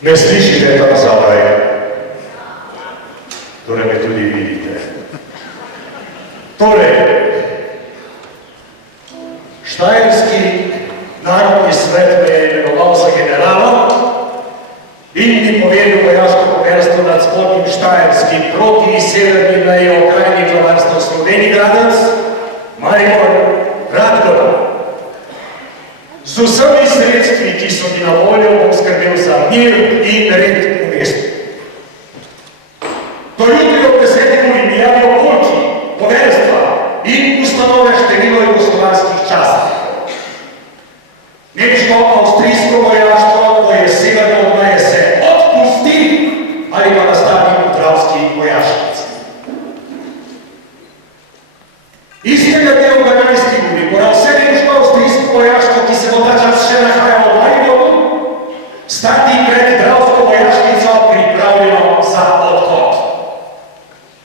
Ne slišite tam zadaj, torej me tudi vidite. Torej, Štajerski narodni svet me je imenoval za generala in mi povedal vojaško poveljstvo nad spodnjim Štajerskim proti severni meji okrajni glavarstva Slovenij Gradec, Maribor, Radgova. Z vsemi sredstvi, ki so mi na voljo, bom skrbel za mir in red v mestu. Do jutri ob 10. uri mi javijo polki, poveljstva in ustanove število jugoslovanskih častnikov. Nemško-avstrijsko vojaštvo, ko je severno od meje, se odpusti ali pa nastavi v Dravski vojašnici. Istega dne ob 12. uri mora vse nemško-avstrijsko vojaštvo, ki se bo ta čas še nahajalo v Mariboru, stati pred Dravsko vojašnico pripravljeno za odhod.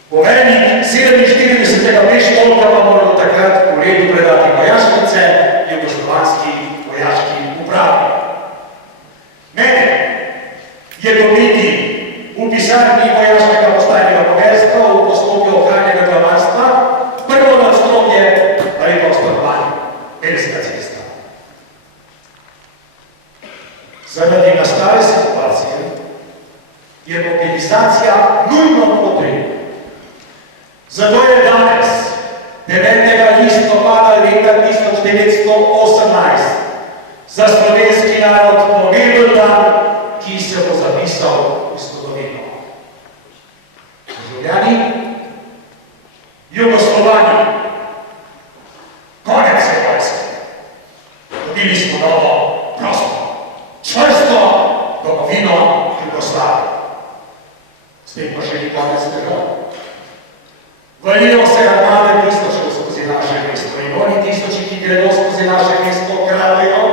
Poveljnik 47. pešpolka pa mora do takrat v redu predati vojašnice jugoslovanski vojaški upravi. Mene je dobiti v pisarni vojaškega postajnega poveljstva v postopju ohranjenega glavarstva prvo nadstropje ali pa vstopanje, Belska cesta. Zaradi nastale situacije je mobilizacija nujno potrebna. Zato je danes, 9. listopada leta 1918, za slovenski narod pomemben dan, ki se bo zapisal v zgodovino. Državljani, Jugoslovani, konec je vojske. Dobili smo novo, prosto, čvrsto domovino Jugoslavije. Spet pa še ni konec tega. Valijo se armade tisočev skozi naše mesto in oni tisoči, ki gredo skozi naše mesto, kradejo,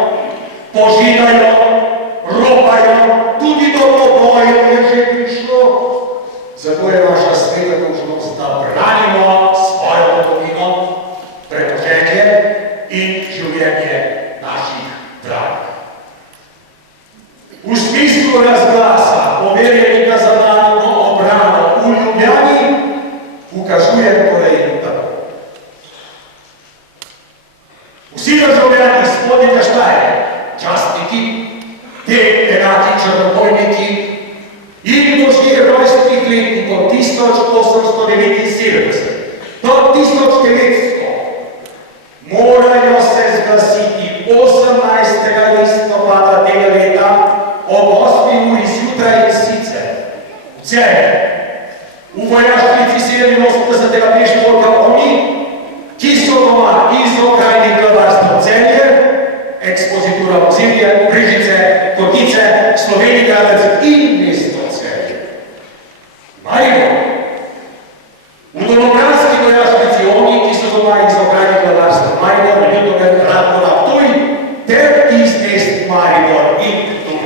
požigajo, ropajo, tudi do pobojev je že prišlo. Zato je naša sveta dolžnost, da branimo svojo domovino, premoženje in življenje naših dragih. V smislu razglasa poverjenika za narodno obrano v Ljubljani ukazujem torej tako. Vsi državljani spodnjega Štajerja, častniki, te enaki črnobojniki in možnih rojstnih letnikov 1879 do 1900 morajo se zglasiti 18. listopada tega leta ob 8. uri zjutraj in sicer v Celju, v vojašnici 87. pešpolka oni, ki so doma iz okrajnih glavarstv Celje, ekspozitura Mozirje, Brežice, Kotice, Slovenij Gradec in mesto Celje. Maribor. V domobranski vojašnici oni, ki so doma iz okrajnih glavarstv Maribor, Ljutomer, Radgova, Ptuj, ter iz mest Maribor in Ptuj.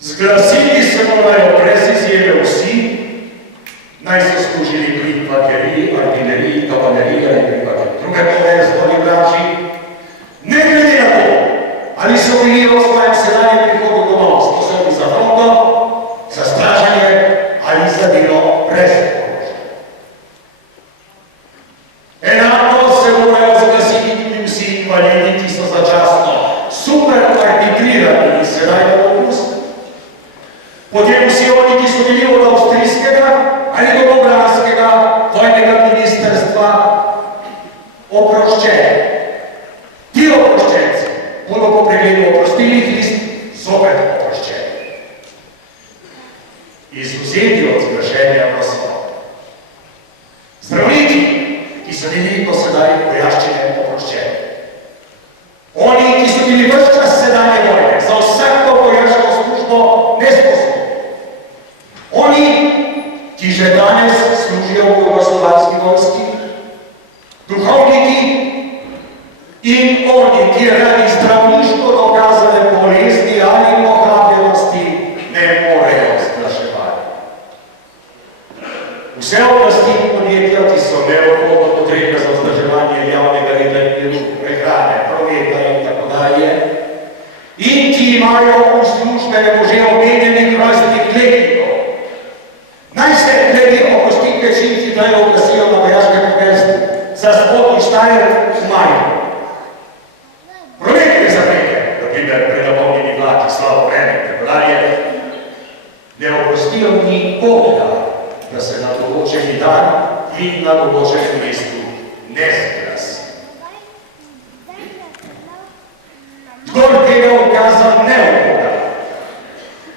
Zglasiti se morajo brez izjeme vsi, naj so služili pri infanteriji, artileriji, kavaleriji ali druge poveljstveni brači, ne glede na to, ali so bili v svojem sedanjem prihodu domov sposobni za fronto invalidi, ki so začasno super arbitrirani in sedaj na dopustu. Potem vsi oni, ki so bili od avstrijskega ali domobranskega vojnega ministrstva oproščeni. Ti oproščenci bodo po pregledu oprostilnih list zopet oproščeni. Izvzeti od zgrešenja prosto. Zdravniki, ki so bili do sedaj vojaščine oproščeni. Oni, ki so bili ves čas sedanje vojne, za vsako vojaško službo nesposobni. Oni, ki že danes služijo v jugoslovanski vojski, duhovniki in oni, ki radi zdravniško dokazane bolezni ali pohabljenosti ne morejo splaševati. Vse oblasti in podjetja, ki so neobhodno potrebne za vzdrževanje javnega reda in miru, prehrane, prometa in tako dalje, in ki imajo uslužbene že omenjenih rojstnih letnikov, naj se glede opustitve čim hitreje oglasijo na vojaškem poveljstvu za spodnji Štajer v Mariboru. Prometne zapreke, na primer prenapolnjeni vlaki, slabo vreme in tako dalje, ne oprostijo nikoga, da se na določeni dan in na določenem mestu ne zglasi. Kdor tega ukaza ne upoga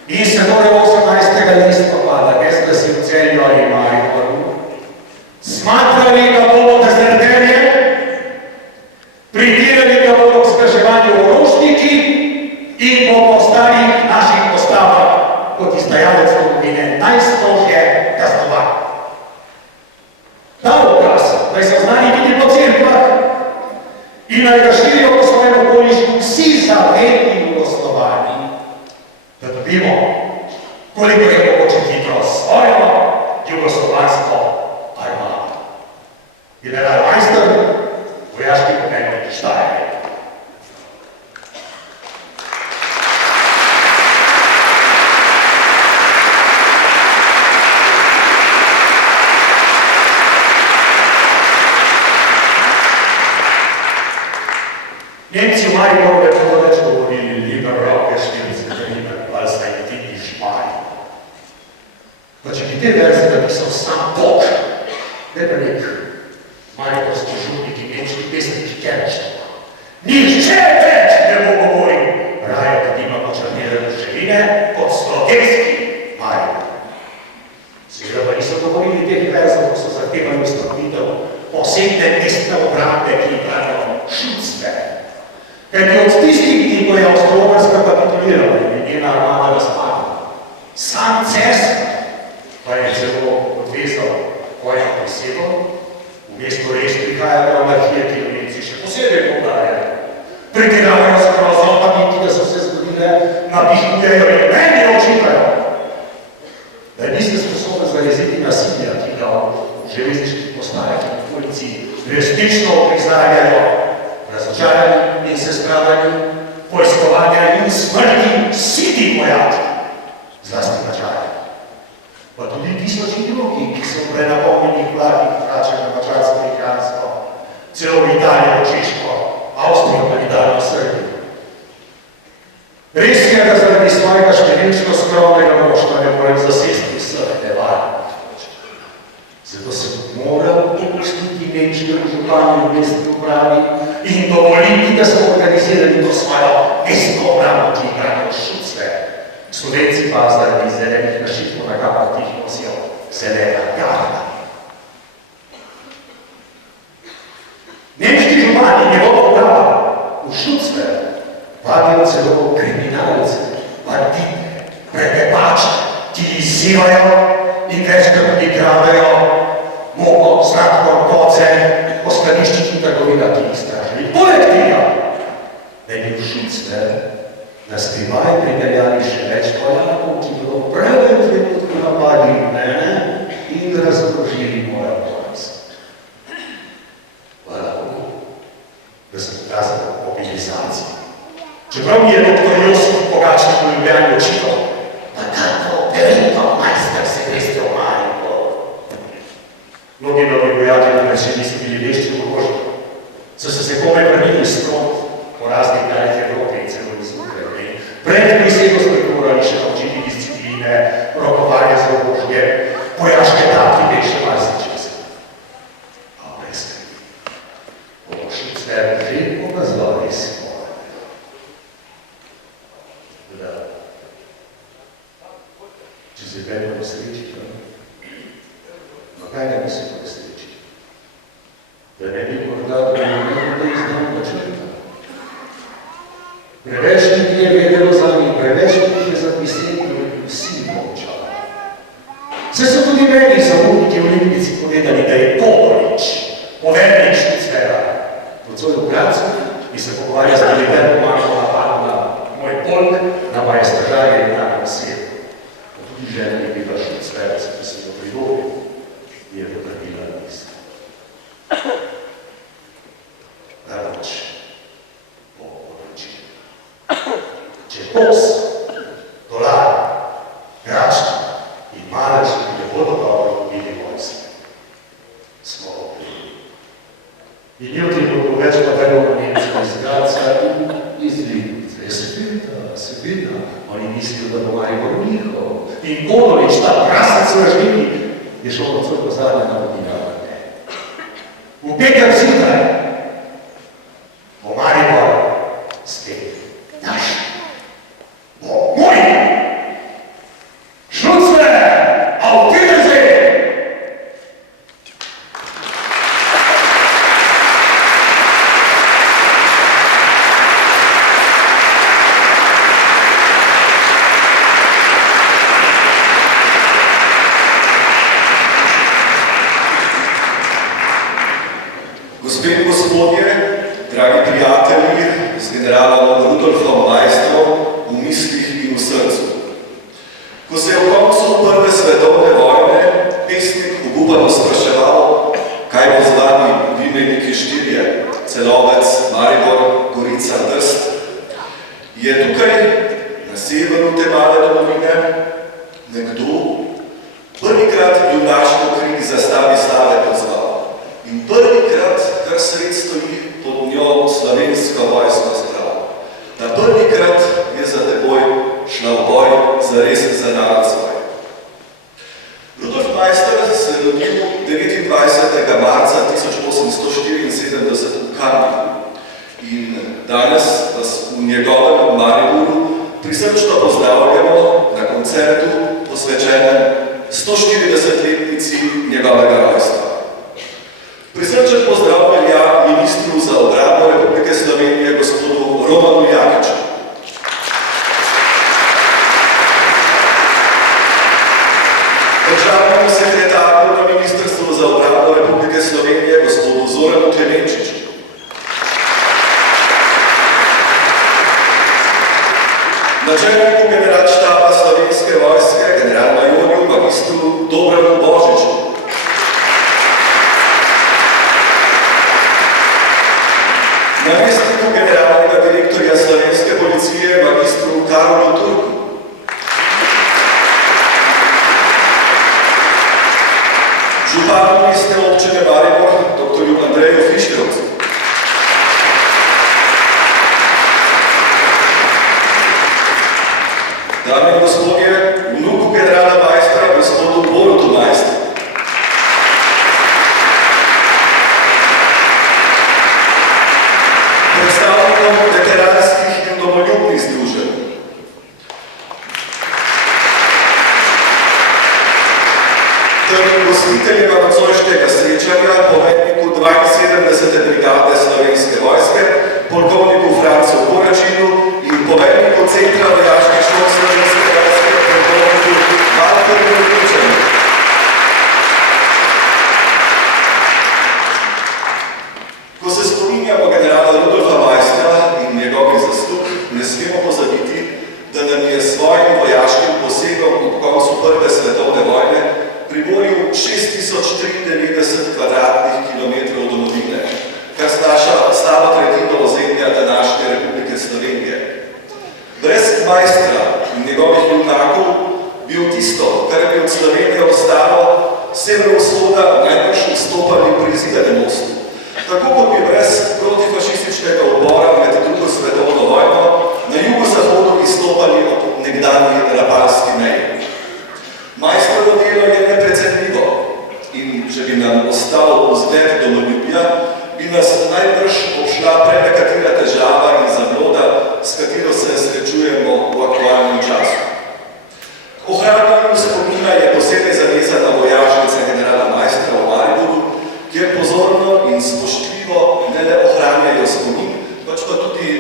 in se torej 18. listopada ne zglasi v Celju ali Mariboru, smatrali ga bodo dezerterje, pridirali ga bodo k skraševanju orožniki in bo po starih naših postavah kot izdajalec domovine najstrožje kaznovanje. Ta ukaz, naj se znani tudi po cerkvah in naj ga širijo po svojem okolišu vsi zavedni Jugoslovani, da dobimo, koliko je mogoče hitro svojo jugoslovansko armado. General Majster, vojaški poveljnik Štajer. Nemci v Mariboru ne bodo več govorili lieber roke, švilce, primer, valsa in ti šmaj. Pa če bi te verze napisal sam Bog, ne pa nek mariborski žurnik in nemški pesniki Kernštova. Nihče več ne bo govoril, raje da nima počrnjene ruševine kot slovenski Maribor. Seveda pa niso govorili teh verzov, ko so zahtevali izstopitev posebne mestne obrambe, ki pravijo Šucve. Kajti od tistih dni, ko je Avstro-Ogrska kapitulirala in njena armada razpadla, sam Cesar pa je celo odvezal vojno prisego, v mesto res prihajajo anarhije, ki jo Nemci še posebej poudarjajo. Pretiravajo s grozotami, ki so se zgodile, napihujejo in meni očitajo, da niste sposobni zaleziti nasilja, ki ga v železniških postajah in v policiji resnično prizarjajo razočarani in sestradani, vojskovanja in smrti siti vojaki, zlasti Mačari. Pa tudi tisoči drugi, ki so v prenapolnjenih vlakih vračali na mačarsko in Kranjsko, celo v Italijo, Češko, Avstrijo, pa Italijo, Srbijo. Res je, da zaradi svojega številčno skromnega moštva ne morem zasesti vseh nevarnih točk. Zato se moram opustiti nemškemu županju v mestni upravi in dovoliti, da smo organizirali to svojo mestno obrambo, ki igrajo Šucve. Slovenci pa zaradi zelenih rešitev na kapatih nosijo zelena jarda. Nemški župan in njegova uprava v Šucve vabijo celo kriminalce, bandite, pretepače, ki izzivajo in večkrat tudi kradejo moko, sladkor, koce, po skladiščih in trgovina, ki jih stražili. Poleg tega, da je v Šucve na skrivaj pripeljali še več vojakov, ki bodo v prvem trenutku napadli mene in razložili mojo vojsko. Hvala Bogu, da sem pokazal mobilizacijo. Čeprav mi je doktor Josip Pogačnik v Ljubljani očital, pa kako verjetno majster se veste o Mariboru. Mnogi novi vojaki namreč še niso bili vešči v orožju, so se komaj vrnili s fronta kaj po nesreči, kaj ne bi se po nesreči? Da ne bi morda da izdal načrta. Preveč ljudi je vedelo za njim, preveč ljudi je zapisnilo in vsi molčali. Vse so tudi meni zaupniki v Lipici povedali, da je Toporič, poveljnik Šticvera. Nocoj v Gradcu bi se pogovarjal z militarnim maršom napadom na moj polk, na moje stražarje in na naselje. Tudi žena je bila Šticvera, se bi se ga pridobil, je potrebila list. Naroč bo odločil. Če pos, dolar, grački in maleži, ki ne bodo dobro bili vojski, smo obljubili. In jutri bodo več pa veljeno Nemčka iz Gradca in iz Lipice. Seveda, oni mislijo, da bo Maribor njihov. In Odolič, ta prasec vražljivnik, je šel od svoj pozadnje na vodinjavanje. V petek zjutraj bo Maribor spet naš. Bo moj! Šucve! Auf Wiedersehen! Gospe in gospodje, dragi prijatelji z generalom Rudolfom Maistrom v mislih in v srcu. Ko se je v koncu prve svetovne vojne pesnik obupano spraševal, kaj bo z vami Vimeniki štirje, Celovec, Maribor, Gorica, Trst, je tukaj na severu te male domovine nekdo prvikrat junaško kri zastavi slave pozval. In prvikrat, kar sred stoji pod njo slovenska vojska zdrava, da prvikrat je za teboj šla v boj zares za narod svoj. Rudolf Maister se je rodil 29. marca 1874 v Kamniku in danes vas v njegovem Mariboru prisrčno pozdravljamo na koncertu posvečenem 140-letnici njegovega rojstva. Prisrčen pozdrav velja ministru za obrambo Republike Slovenije, gospodu Romanu Jakiču. Državnemu sekretarju na Ministrstvu za obrambo Republike Slovenije, gospodu Zoranu Klemenčiču. Načelniku generalštaba Slovenske vojske, generalmajorju magistru Dobranu Božiču. Namestniku generalnega direktorja Slovenske policije, magistru Karolu Turku. Županu mestne občine Maribor, dr. Andreju Fišterovcu. Dame in gospodje, vnuku generala Maistra, gospodu Borutu Maistru. Predstavnikom veteranskih in domoljubnih združenj. Ter gostiteljima nocojšnjega srečanja, poveljniku 72. brigade Slovenske vojske, polkovniku Francu Koračinu in poveljniku Centra vojaških šol Slovenske vojske, polkovniku Valterju Kučanu. Ko se spominjamo generala Rudolfa Maistra in njegovih zaslug, ne smemo pozabiti, da nam je s svojim vojaškim posegom ob koncu prve svetovne vojne priboril 6093 kvadratnih kilometrov domovine, kar znaša slabo tretjino ozemlja današnje Republike Slovenije. Brez Maistra in njegovih junakov bi v tisto, kar bi od Slovenije ostalo, severovzhoda najbrž vstopali pri Zidanem mostu. Tako kot bi brez protifašističnega odbora med drugo svetovno vojno na jugozahodu izstopali ob nekdanji rapalski meji. Maistrovo delo je neprecenljivo in če bi nam ostalo vzgled domoljubja, bi nas najbrž obšla prenekatera težava in zabloda, s katero se srečujemo v aktualnem času. Ohranjanju spominja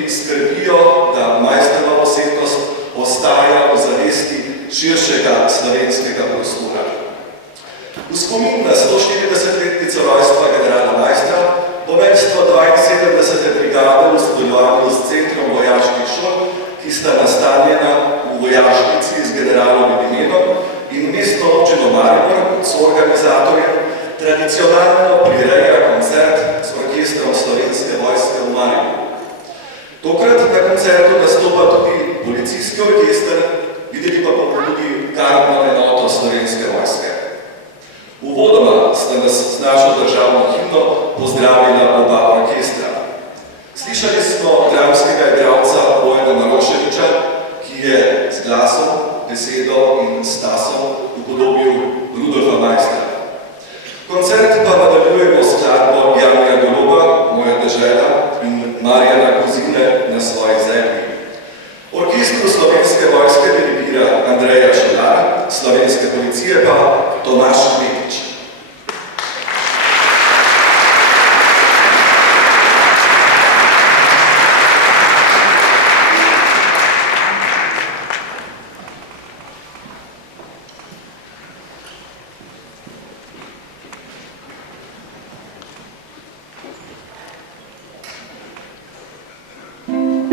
ki skrbijo, da Maistrova osebnost ostaja v zavesti širšega slovenskega prostora. V spomin na 140-letnico rojstva generala Maistra bo vodstvo 72. brigade v sodelovanju s Centrom vojaških šol, ki sta nastanjena v vojašnici z generalovim imenom in mestno občino Maribor, so organizatorje, tradicionalno prireja koncert s orkestrom Slovenske vojske v Mariboru. Tokrat na koncertu nastopa tudi policijski orkester, videli pa bomo tudi gardno enoto Slovenske vojske. Uvodoma sta nas z našo državno himno pozdravila oba orkestra. Slišali smo dramskega igralca Bojana Maroševiča, ki je z glasom, besedo in stasom upodobil Rudolfa Maistra. Koncert pa nadaljujemo skladbo Janija Goloba, Moja dežela in Marjana Kozine Na svoji zemlji. Orkestru Slovenske vojske dirigira Andreja Šelar, Slovenske policije pa Tomaž Kmetič. Thank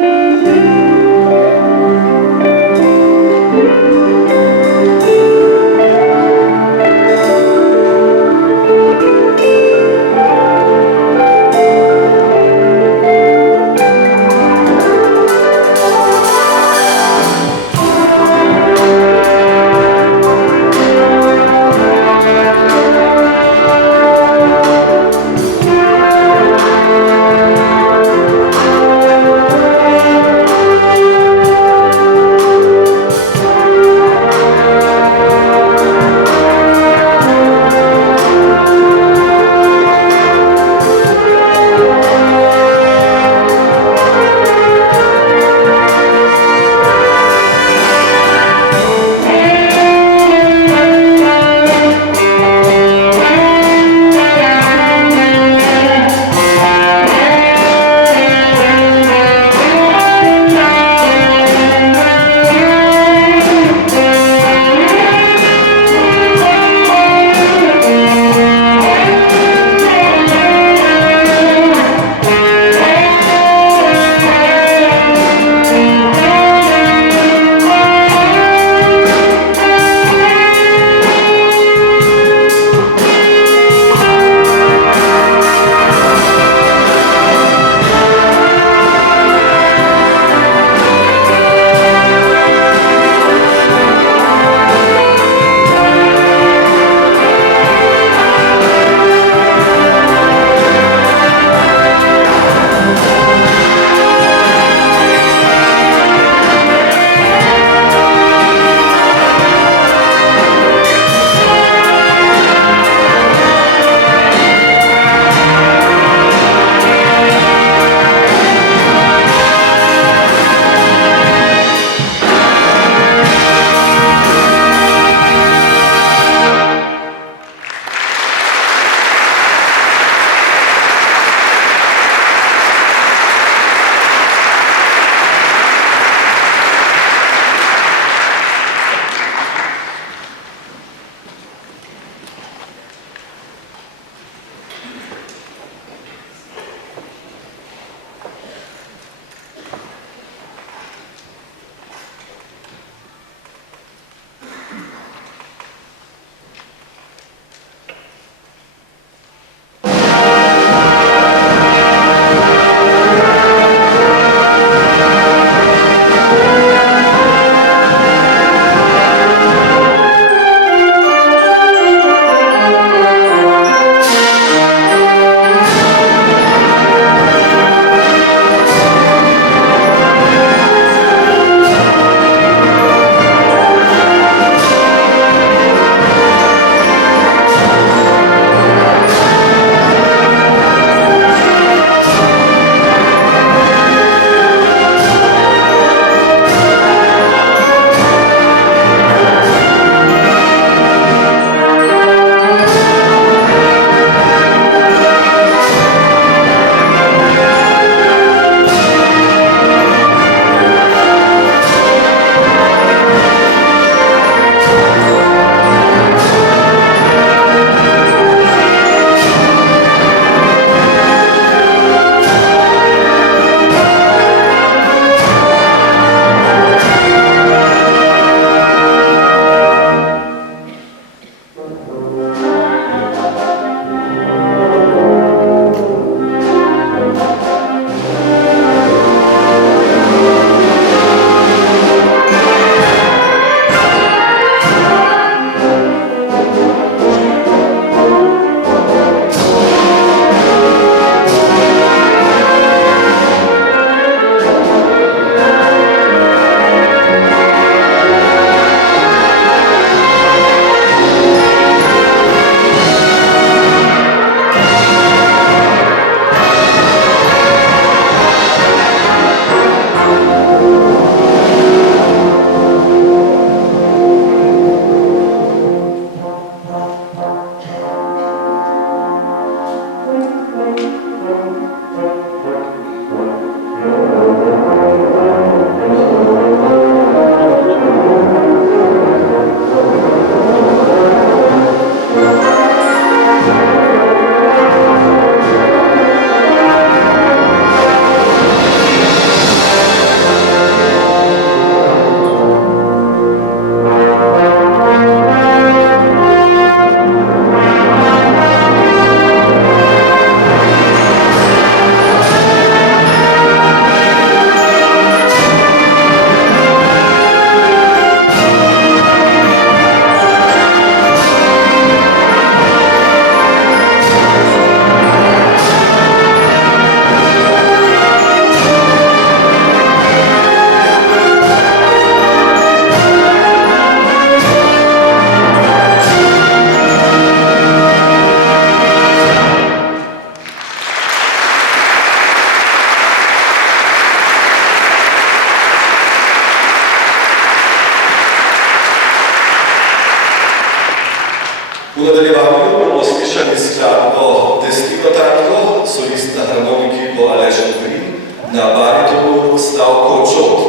nadaljevanju bomo slišali skladbo Destino Tango, solist na harmoniki bo Aleš Ogrin, na baritonu Slavko Čot.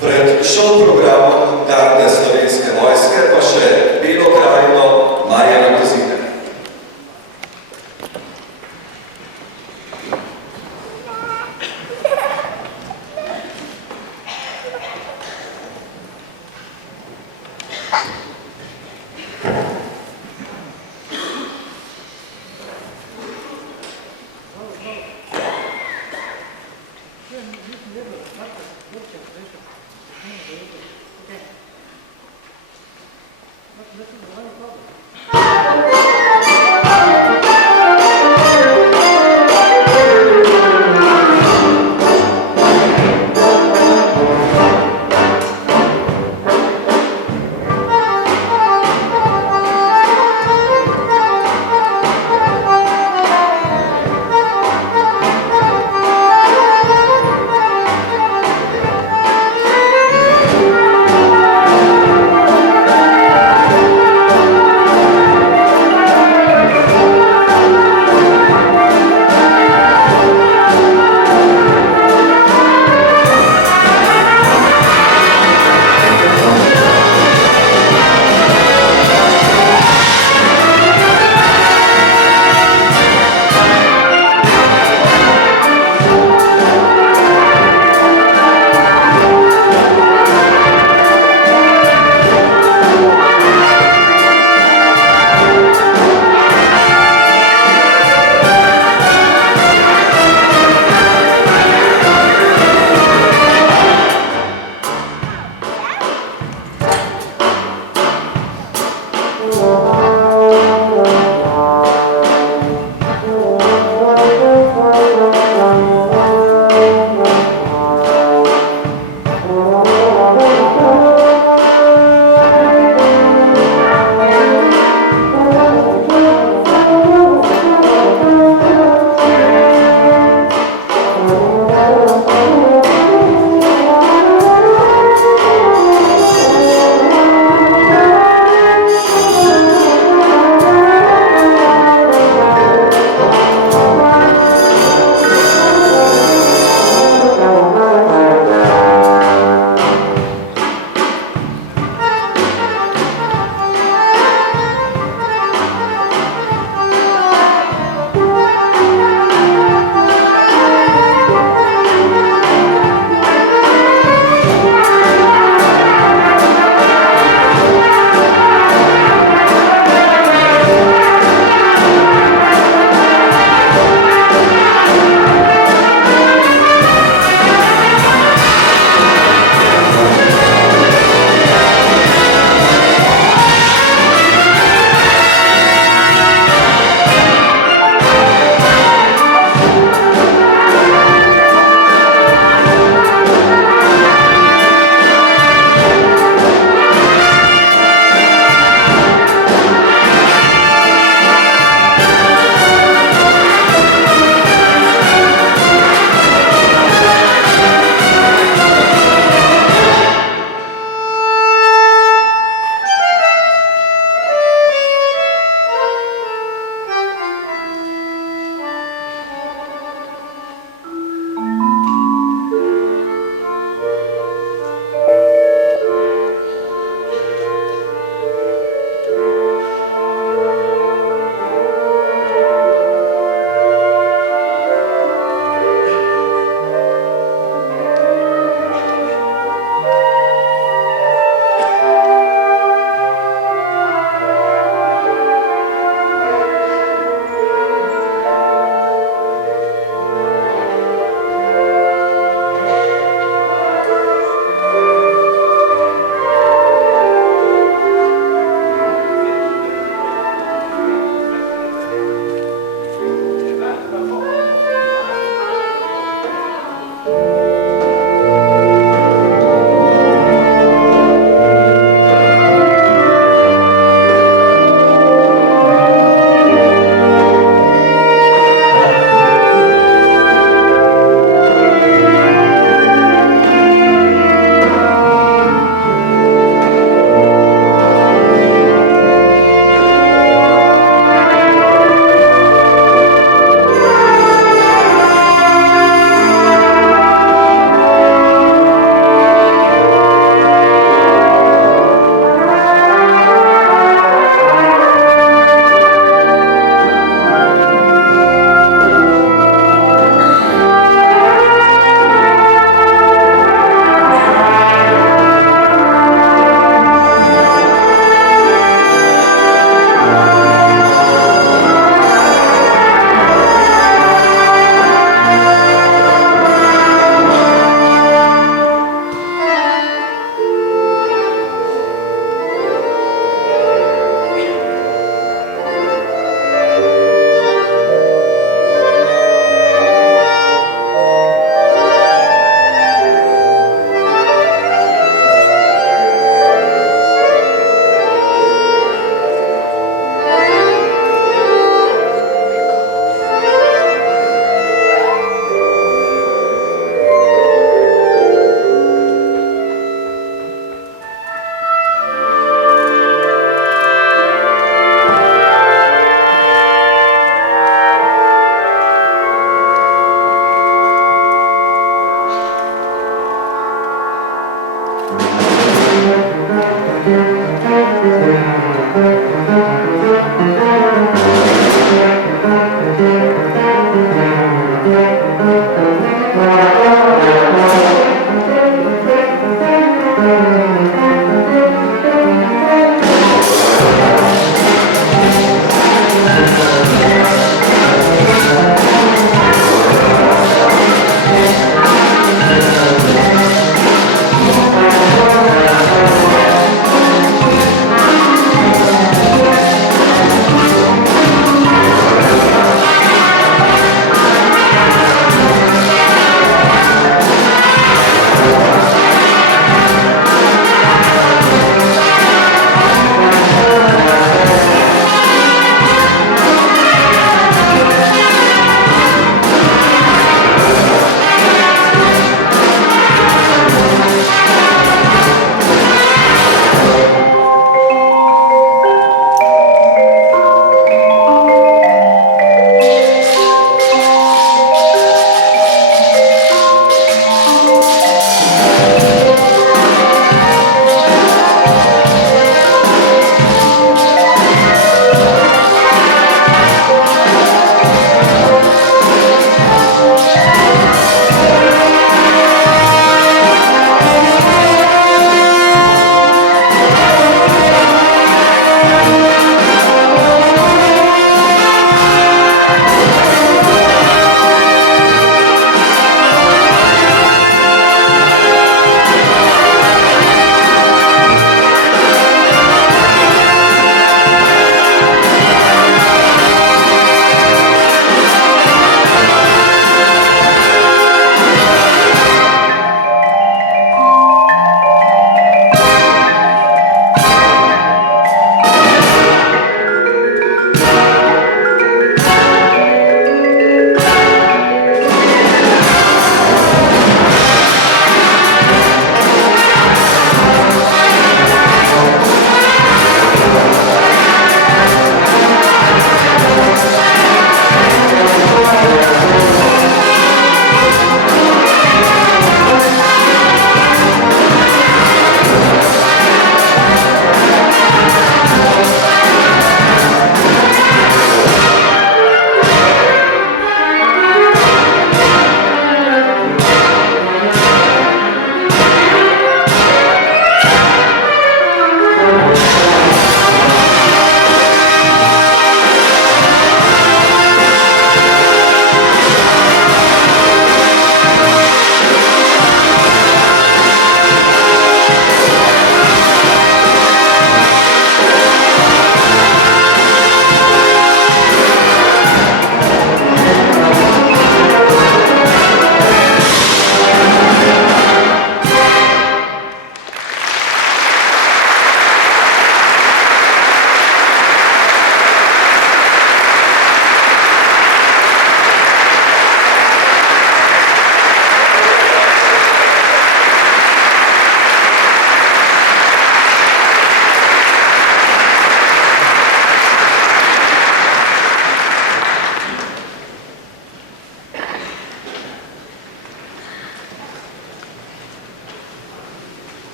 Pred šov programom Garde Slovenske vojske pa še Belo krajino Marjana Kozine.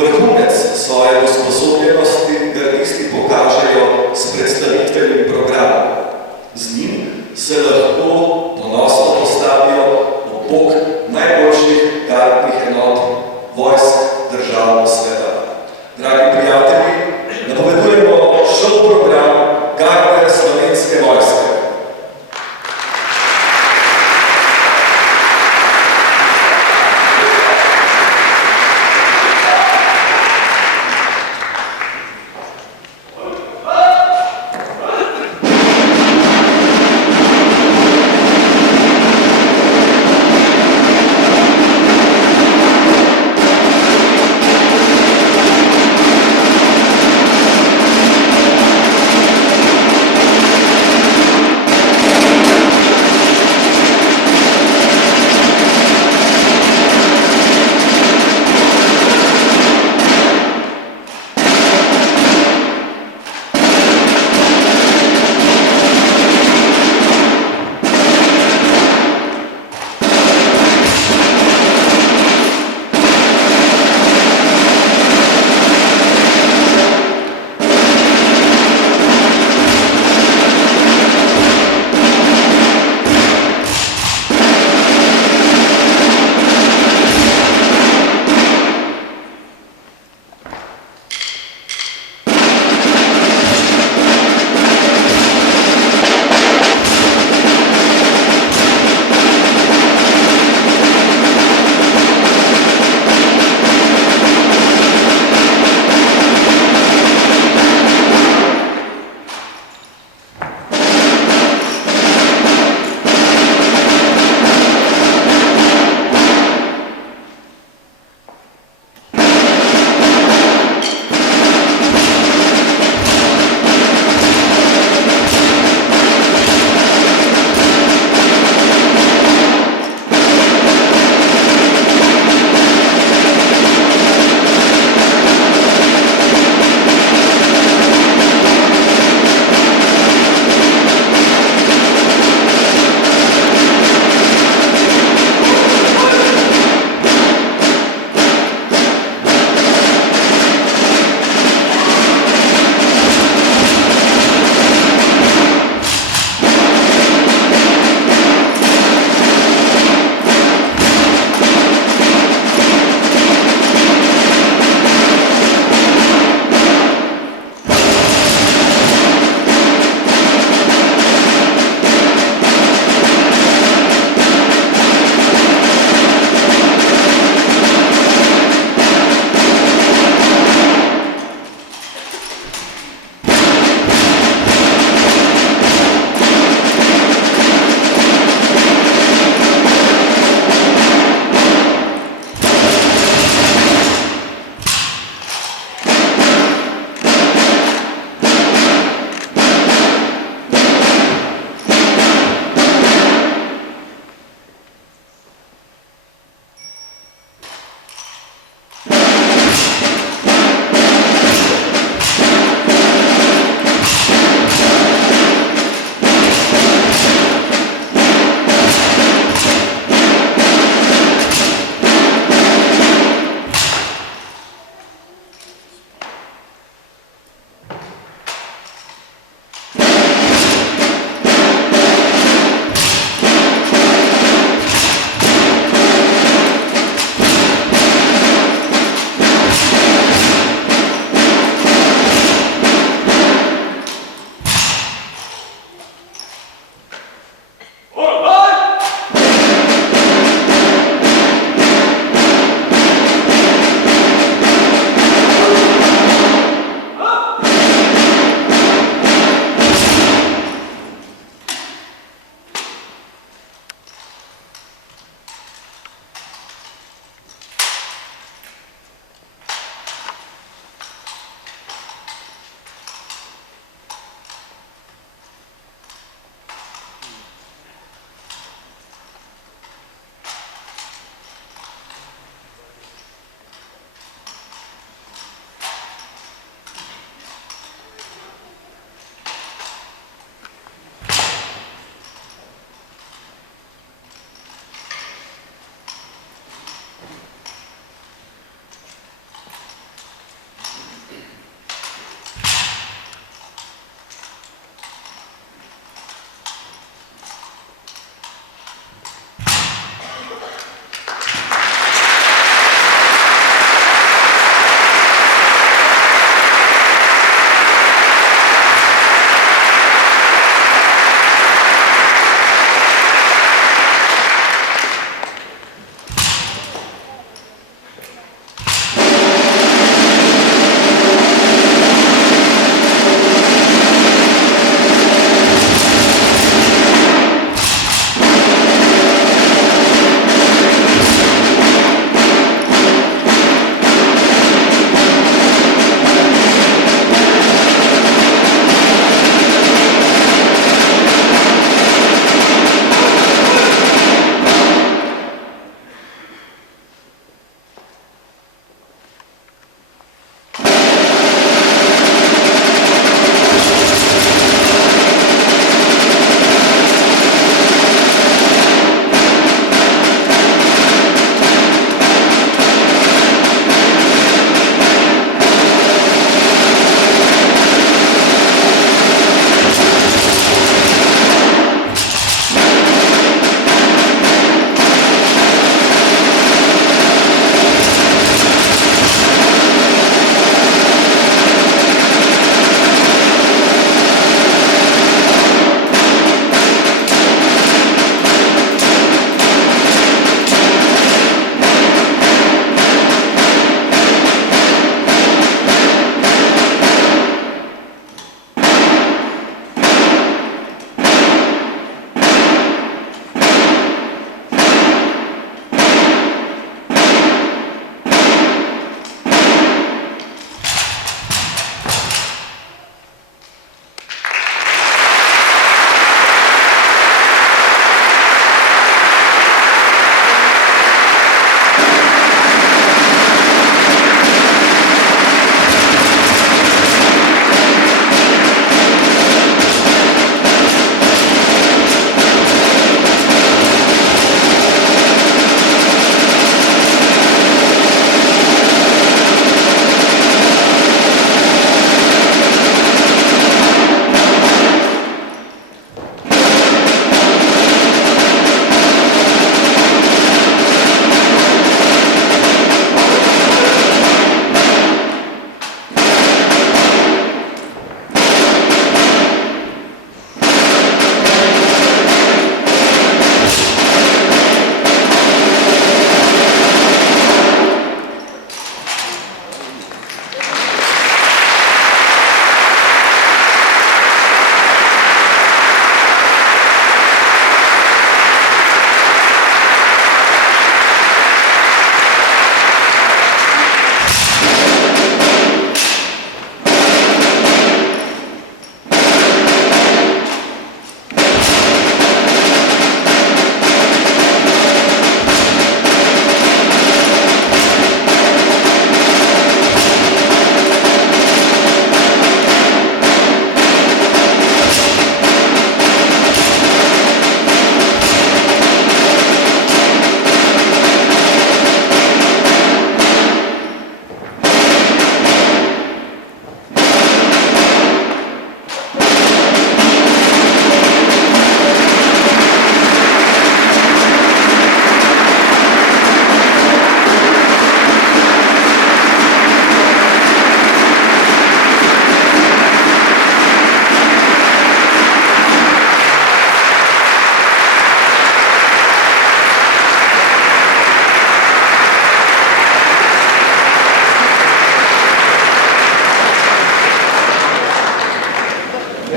Vrhunec svoje usposobljenosti gardisti pokažejo s predstavitvenim programom. Z njim se lahko ponosno postavijo ob bok najboljših gardnih enot vojsk držav sveta. Dragi prijatelji, napovedujemo šov program Garde Slovenske vojske.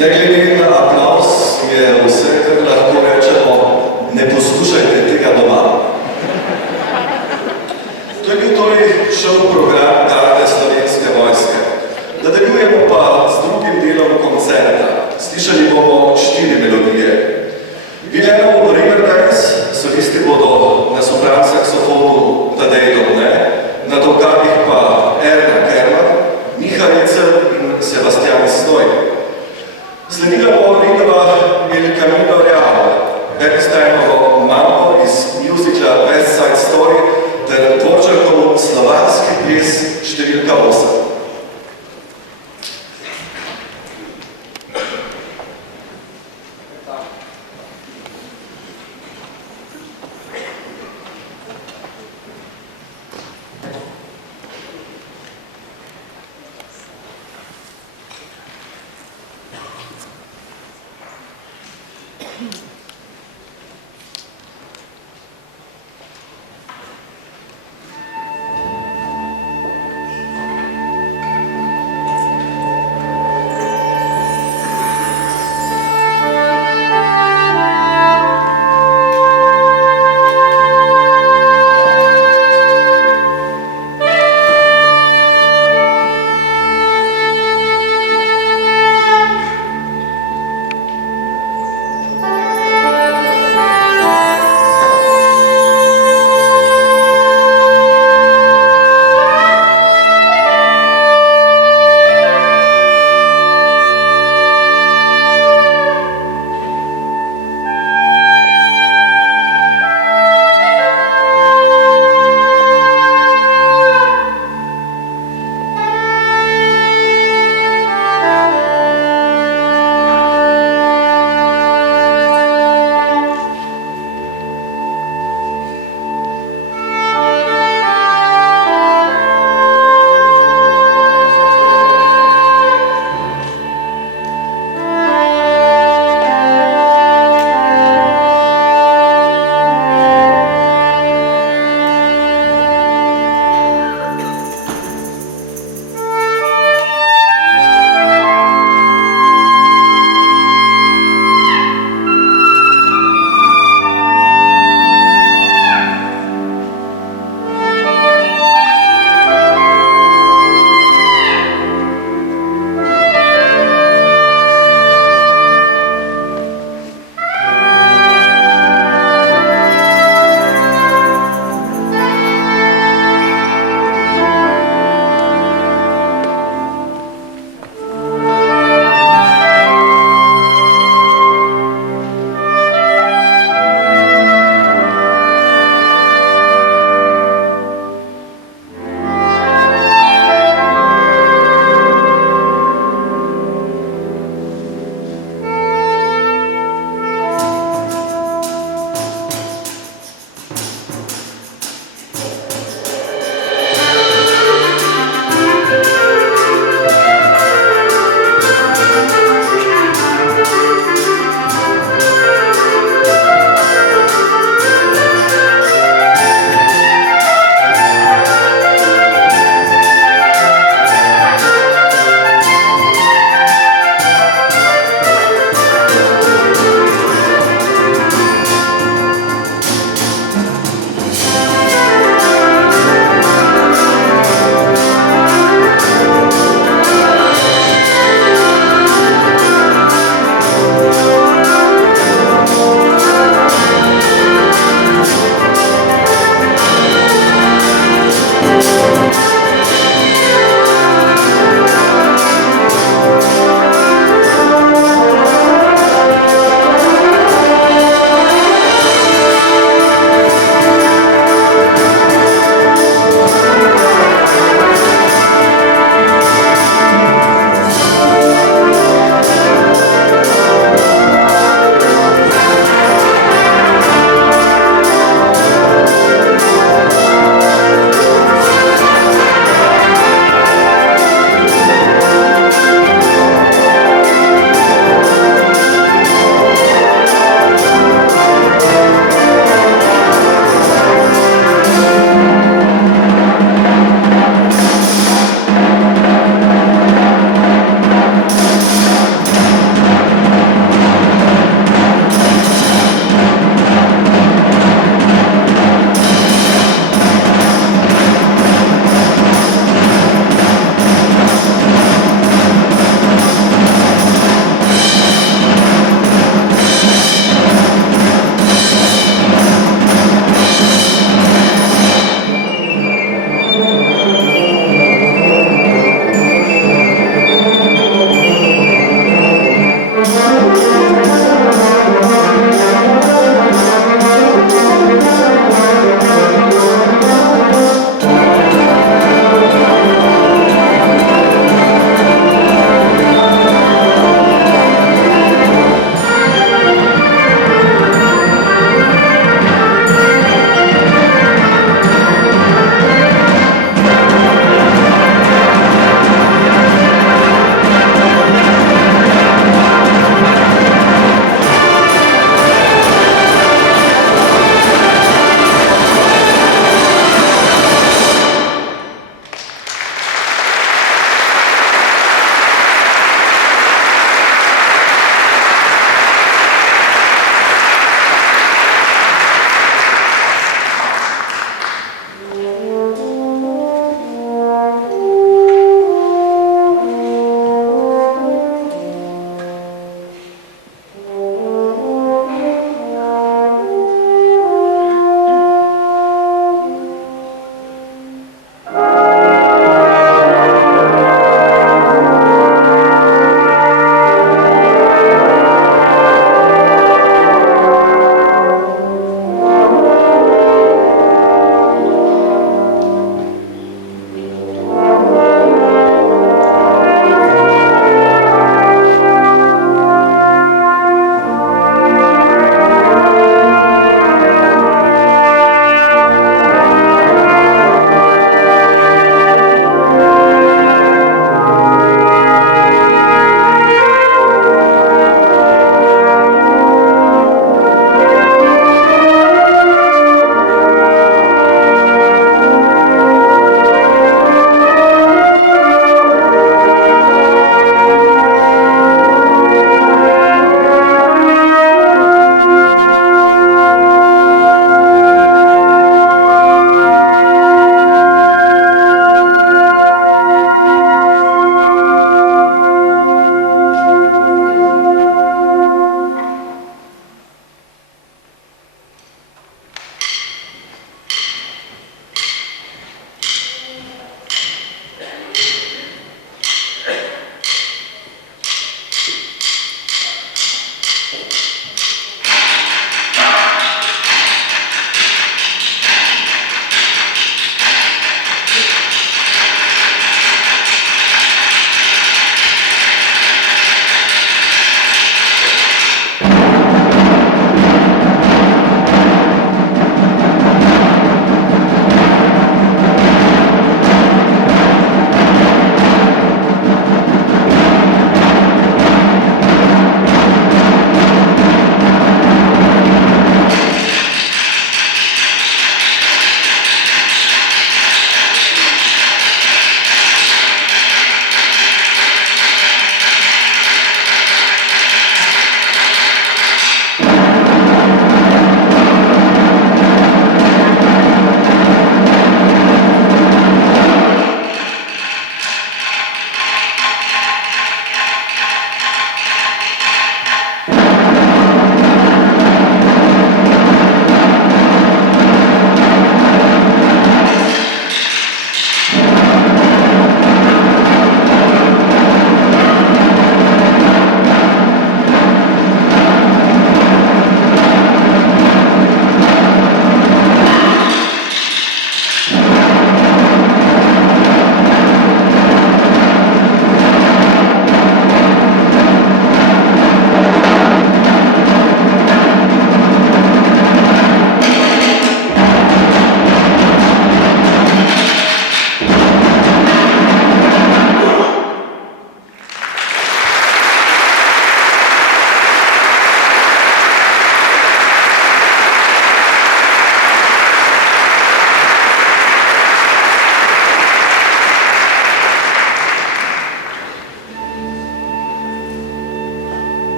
Ne glede na aplavz je vse, kar lahko rečemo, ne poslušajte tega doma. To je bil torej šov program Garde Slovenske vojske. Nadaljujemo pa z drugim delom koncerta. Slišali bomo 4 melodije. Wilhelm Riverdance, solisti bodo na sopran saksofonu Tadej Dobne, na tolkavih pa Erna Kerman, Miha Recel in Sebastian Snoj. Sledila bo Lidova El Camino Real, Bernsteinovo Mambo iz muzikla West Side Story ter Dvoržakov slovanski ples številka 8.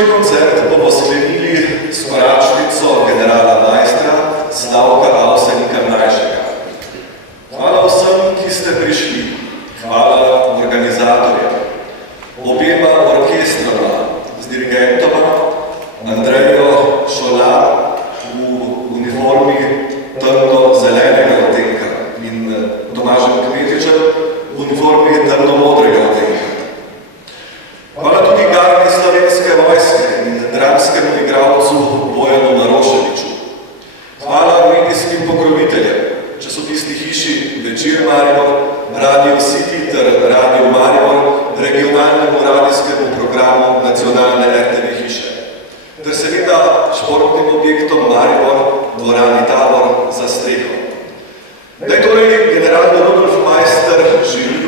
Svoj koncert bomo sklenili s koračnico generala Maistra, Slavka Avsenika mlajšega. Hvala vsem, ki ste prišli. Hvala organizatorjem, obema orkestrama z dirigentoma, Andrejo Šolar v uniformi temno-zelenega odtenka in Tomažem Kmetičem v uniformi temno-modrega odtenka. Hvala tudi gardi Slovenske vojske in dramskemu igralcu Bojanu Maroševiču. Hvala medijskim pokroviteljem, časopisni hiši Večer Maribor, Radio City ter Radio Maribor, regionalnemu radijskemu programu nacionalne RTV hiše, ter seveda športnim objektom Maribor, dvorani Tabor za streho. Naj torej general Rudolf Maister živi